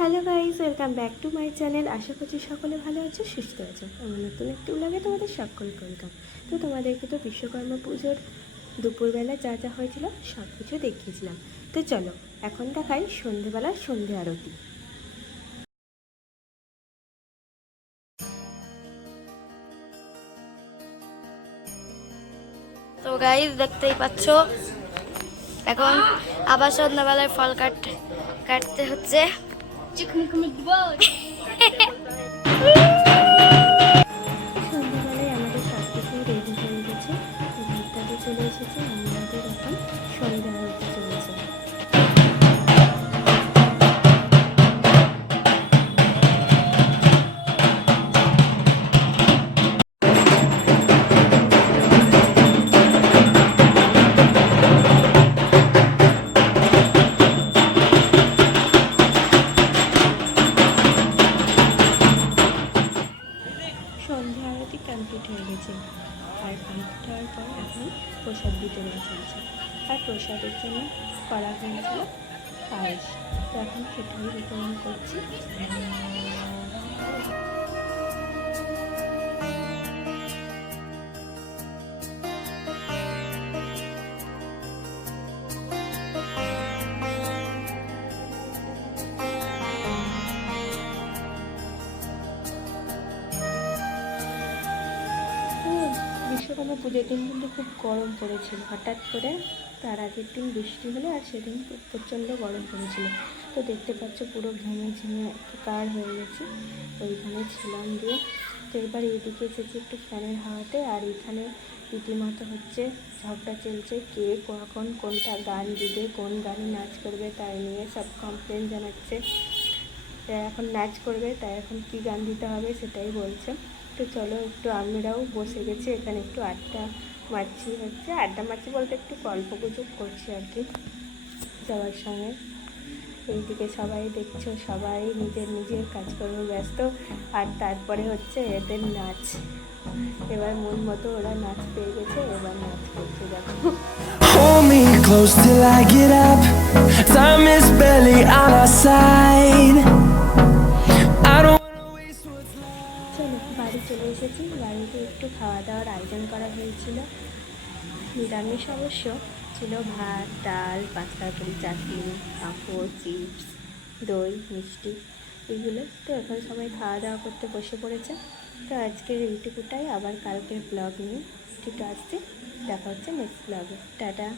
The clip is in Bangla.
Hello guys welcome back to my channel. আশা করছি সকলে ভালো আছো, সুস্থ আছো। আমার নতুন একটু লাগে তোমাদের সকলকে ওয়েলকাম। তো তোমাদেরকে তো বিশ্বকর্মা পুজোর দুপুরবেলা যা যা হয়েছিল সব কিছু দেখিয়েছিলাম। তো চলো, এখন দেখাই সন্ধেবেলার সন্ধে আরতি। তো গাইজ দেখতেই পাচ্ছ, এখন আবার সন্ধ্যাবেলায় ফল কাট, কাটতে হচ্ছে। সন্ধ্যাবেলায় আমাদের সব কিছুই রেডি হয়ে গেছে। ঘরটাতে চলে এসেছে আমাদের এখন সন্ধ্যা গেছে আর হওয়ার পর এখন প্রসাদ বিতরণ চলছে। আর প্রসাদের জন্য করা হয়েছিল পায়েস। তো এখন সেটাই বিতরণ করছি। বিশ্বকর্মা পুজোর দিন কিন্তু খুব গরম পড়েছিল। হঠাৎ করে তার আগের দিন বৃষ্টি হলো আর সেদিন প্রচণ্ড গরম পড়েছিল। তো দেখতে পাচ্ছ পুরো ঘেমে ঝিমে কার হয়ে গেছি। ওইখানে ছিলাম দিয়ে তো এবার এইদিকে এসেছি একটু ফ্যানের হাওয়াতে আর এখানে রীতিমতো হচ্ছে ঝগড়া চলছে। কে কখন কোনটা গান দিবে, কোন গানে নাচ করবে তাই নিয়ে সব কমপ্লেন জানাচ্ছে। তাই এখন নাচ করবে, তাই এখন কী গান দিতে হবে সেটাই বলছে। তো চলো, একটু আমরাও বসে গেছি, এখানে একটু আড্ডা মারছি হচ্ছে। আড্ডা মারছি বলতে একটু গল্প গুজব করছি আর কি সবার সঙ্গে। এইদিকে সবাই দেখছ, সবাই নিজের নিজের কাজকর্মে ব্যস্ত। আর তারপরে হচ্ছে এদের নাচ। এবার মন মতো ওরা নাচ পেয়ে গেছে, এবার নাচ করছে দেখো। Hold me close till I get up. Time is barely on চলো এসেছি। বাড়িতে একটু খাওয়া দাওয়ার আয়োজন করা হয়েছিল। নিরামিষ অবশ্য ছিল ভাত, ডাল পাঁচ তরকারি চাটনি, পাঁপড়, চিপস, দই, মিষ্টি এগুলো। তো এখন সবাই খাওয়া দাওয়া করতে বসে পড়েছে। তো আজকের এইটুকুটাই। আবার কালকের ব্লগ নিয়ে। ঠিক আসছে দেখা হচ্ছে নেক্সট ব্লগে টাটা।